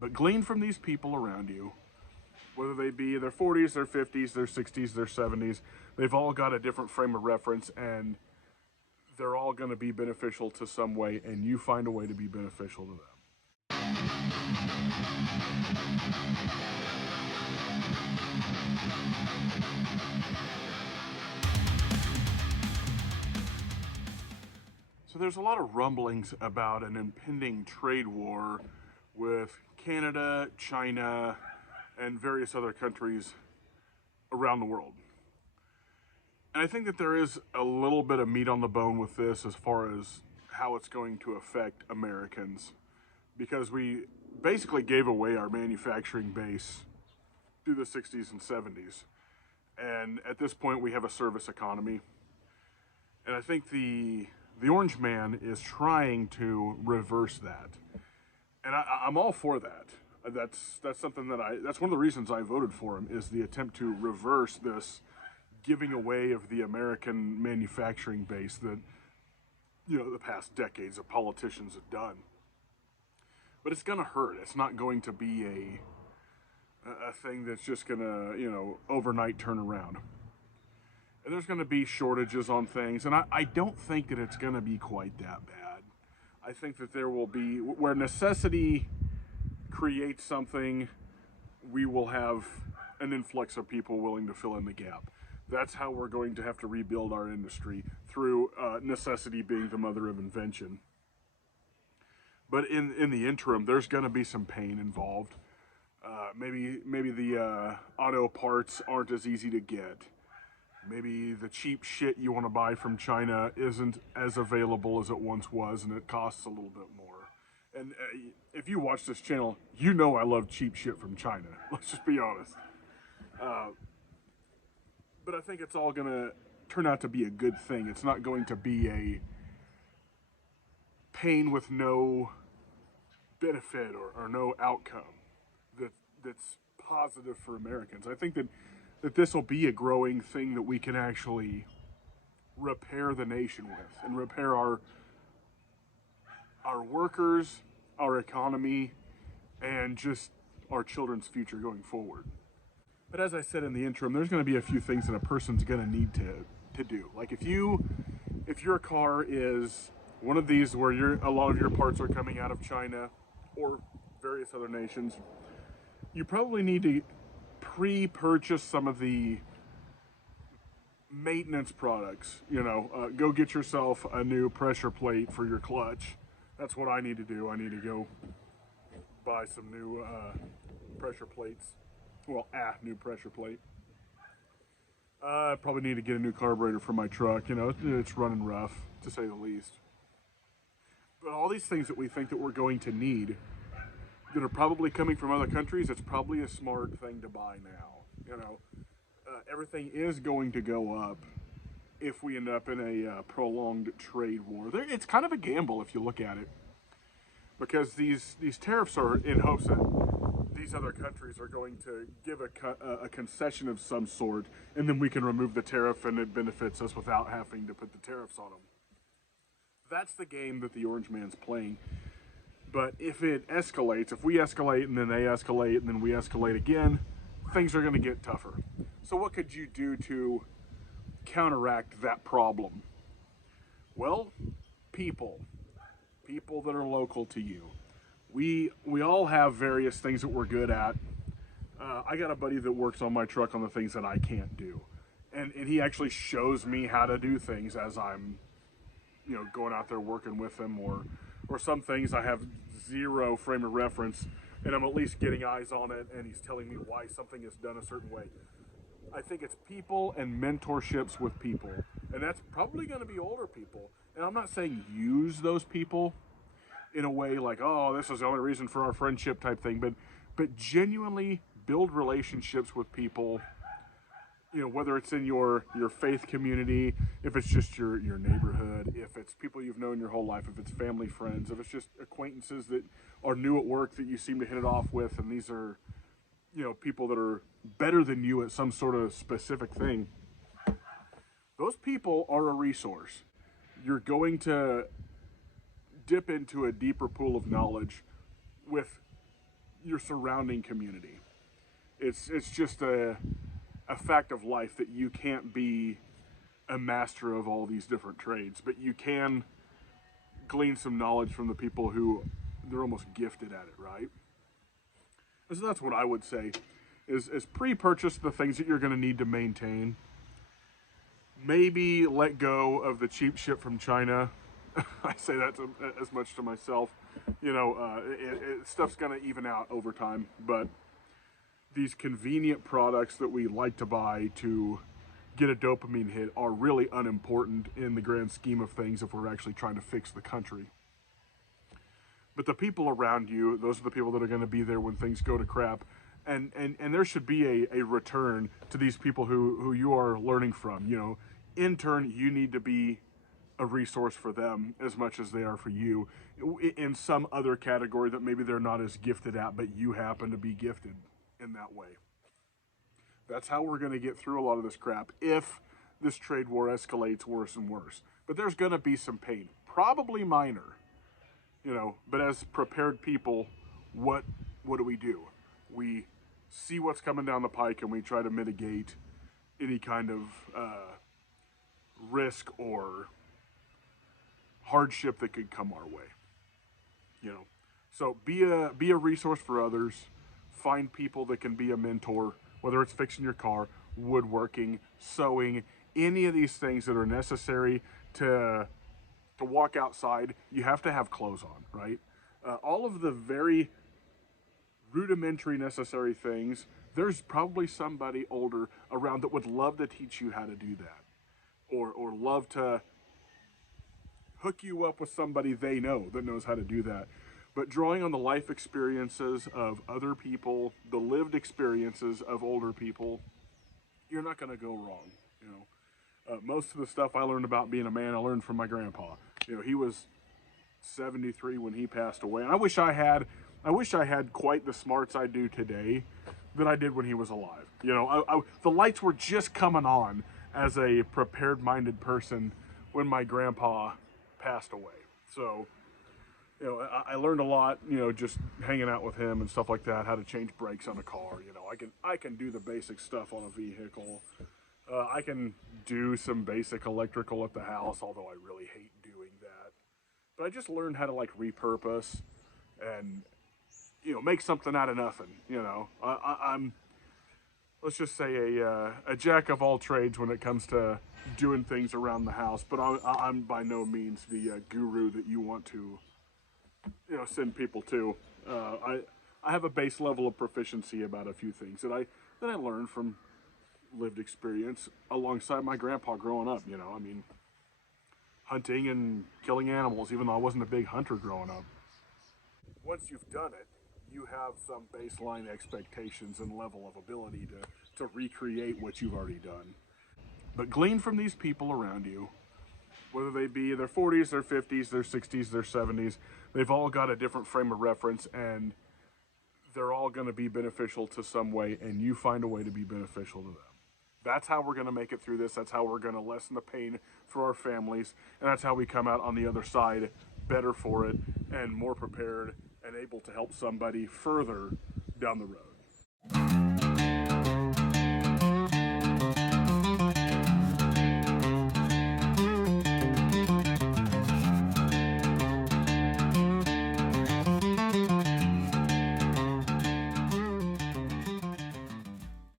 But glean from these people around you, whether they be their 40s, their 50s, their 60s, their 70s, they've all got a different frame of reference, and they're all going to be beneficial to some way, and you find a way to be beneficial to them. So there's a lot of rumblings about an impending trade war with Canada, China, and various other countries around the world. And I think that there is a little bit of meat on the bone with this as far as how it's going to affect Americans, because we basically gave away our manufacturing base through the 60s and 70s. And at this point, we have a service economy. And I think the Orange Man is trying to reverse that. And I'm all for that. That's something that's one of the reasons I voted for him, is the attempt to reverse this giving away of the American manufacturing base that, the past decades of politicians have done. But it's going to hurt. It's not going to be a thing that's just going to, overnight turn around. And there's going to be shortages on things, and I don't think that it's going to be quite that bad. I think that there will be, where necessity creates something, we will have an influx of people willing to fill in the gap. That's how we're going to have to rebuild our industry, through necessity being the mother of invention. But in the interim, there's going to be some pain involved. Maybe the auto parts aren't as easy to get. Maybe the cheap shit you want to buy from China isn't as available as it once was, and it costs a little bit more. And if you watch this channel, you know I love cheap shit from China. Let's just be honest. But I think it's all going to turn out to be a good thing. It's not going to be a pain with no benefit or no outcome that's positive for Americans. I think that this will be a growing thing that we can actually repair the nation with, and repair our workers, our economy, and just our children's future going forward. But as I said in the interim, there's going to be a few things that a person's going to need to do. Like if your car is one of these where a lot of your parts are coming out of China or various other nations, you probably need to pre-purchase some of the maintenance products. Go get yourself a new pressure plate for your clutch. That's what I need to do. I need to go buy some new pressure plates. Well, new pressure plate. I probably need to get a new carburetor for my truck. It's running rough, to say the least. But all these things that we think that we're going to need, that are probably coming from other countries, it's probably a smart thing to buy now. Everything is going to go up if we end up in a prolonged trade war. It's kind of a gamble if you look at it, because these tariffs are in hopes that these other countries are going to give a concession of some sort, and then we can remove the tariff and it benefits us without having to put the tariffs on them. That's the game that the Orange Man's playing. But if it escalates, if we escalate and then they escalate and then we escalate again, things are going to get tougher. So what could you do to counteract that problem? Well, people that are local to you. We all have various things that we're good at. I got a buddy that works on my truck on the things that I can't do. And he actually shows me how to do things as I'm, going out there working with him, or some things I have zero frame of reference, and I'm at least getting eyes on it, and he's telling me why something is done a certain way. I think it's people and mentorships with people. And that's probably going to be older people. And I'm not saying use those people in a way like, oh, this is the only reason for our friendship type thing, but genuinely build relationships with people, whether it's in your faith community, if it's just your neighborhood, if it's people you've known your whole life, if it's family, friends, if it's just acquaintances that are new at work that you seem to hit it off with, and these are, people that are better than you at some sort of specific thing. Those people are a resource. You're going to dip into a deeper pool of knowledge with your surrounding community. It's just a fact of life that you can't be a master of all these different trades, but you can glean some knowledge from the people who they're almost gifted at it, right? And so that's what I would say is pre-purchase the things that you're going to need to maintain. Maybe let go of the cheap shit from China. I say that as much to myself. You know, stuff's going to even out over time, but these convenient products that we like to buy to get a dopamine hit are really unimportant in the grand scheme of things if we're actually trying to fix the country. But the people around you, those are the people that are going to be there when things go to crap. And there should be a return to these people who you are learning from. You know, in turn, you need to be a resource for them as much as they are for you in some other category that maybe they're not as gifted at, but you happen to be gifted in that way. That's how we're going to get through a lot of this crap if this trade war escalates worse and worse. But there's going to be some pain, probably minor, you know, but as prepared people, what do? We see what's coming down the pike and we try to mitigate any kind of risk or hardship that could come our way, you know. So be a resource for others. Find people that can be a mentor, whether it's fixing your car, woodworking, sewing, any of these things that are necessary to walk outside. You have to have clothes on, right? All of the very rudimentary necessary things, there's probably somebody older around that would love to teach you how to do that, or love to hook you up with somebody they know that knows how to do that. But drawing on the life experiences of other people, the lived experiences of older people, you're not going to go wrong. You know, most of the stuff I learned about being a man, I learned from my grandpa. You know, he was 73 when he passed away, and I wish I had quite the smarts I do today that I did when he was alive. You know, the lights were just coming on as a prepared-minded person when my grandpa passed away. So, you know, I learned a lot, you know, just hanging out with him and stuff like that, how to change brakes on a car. You know, I can do the basic stuff on a vehicle. I can do some basic electrical at the house, although I really hate doing that. But I just learned how to like repurpose and, you know, make something out of nothing. You know, I'm let's just say a jack of all trades when it comes to doing things around the house. But I'm by no means the guru that you want to, you know, send people to. I have a base level of proficiency about a few things that I learned from lived experience alongside my grandpa growing up. You know, I mean, hunting and killing animals, even though I wasn't a big hunter growing up. Once you've done it, you have some baseline expectations and level of ability to recreate what you've already done. But glean from these people around you, whether they be in their 40s, their 50s, their 60s, their 70s, they've all got a different frame of reference, and they're all going to be beneficial to some way, and you find a way to be beneficial to them. That's how we're going to make it through this. That's how we're going to lessen the pain for our families, and that's how we come out on the other side better for it and more prepared and able to help somebody further down the road.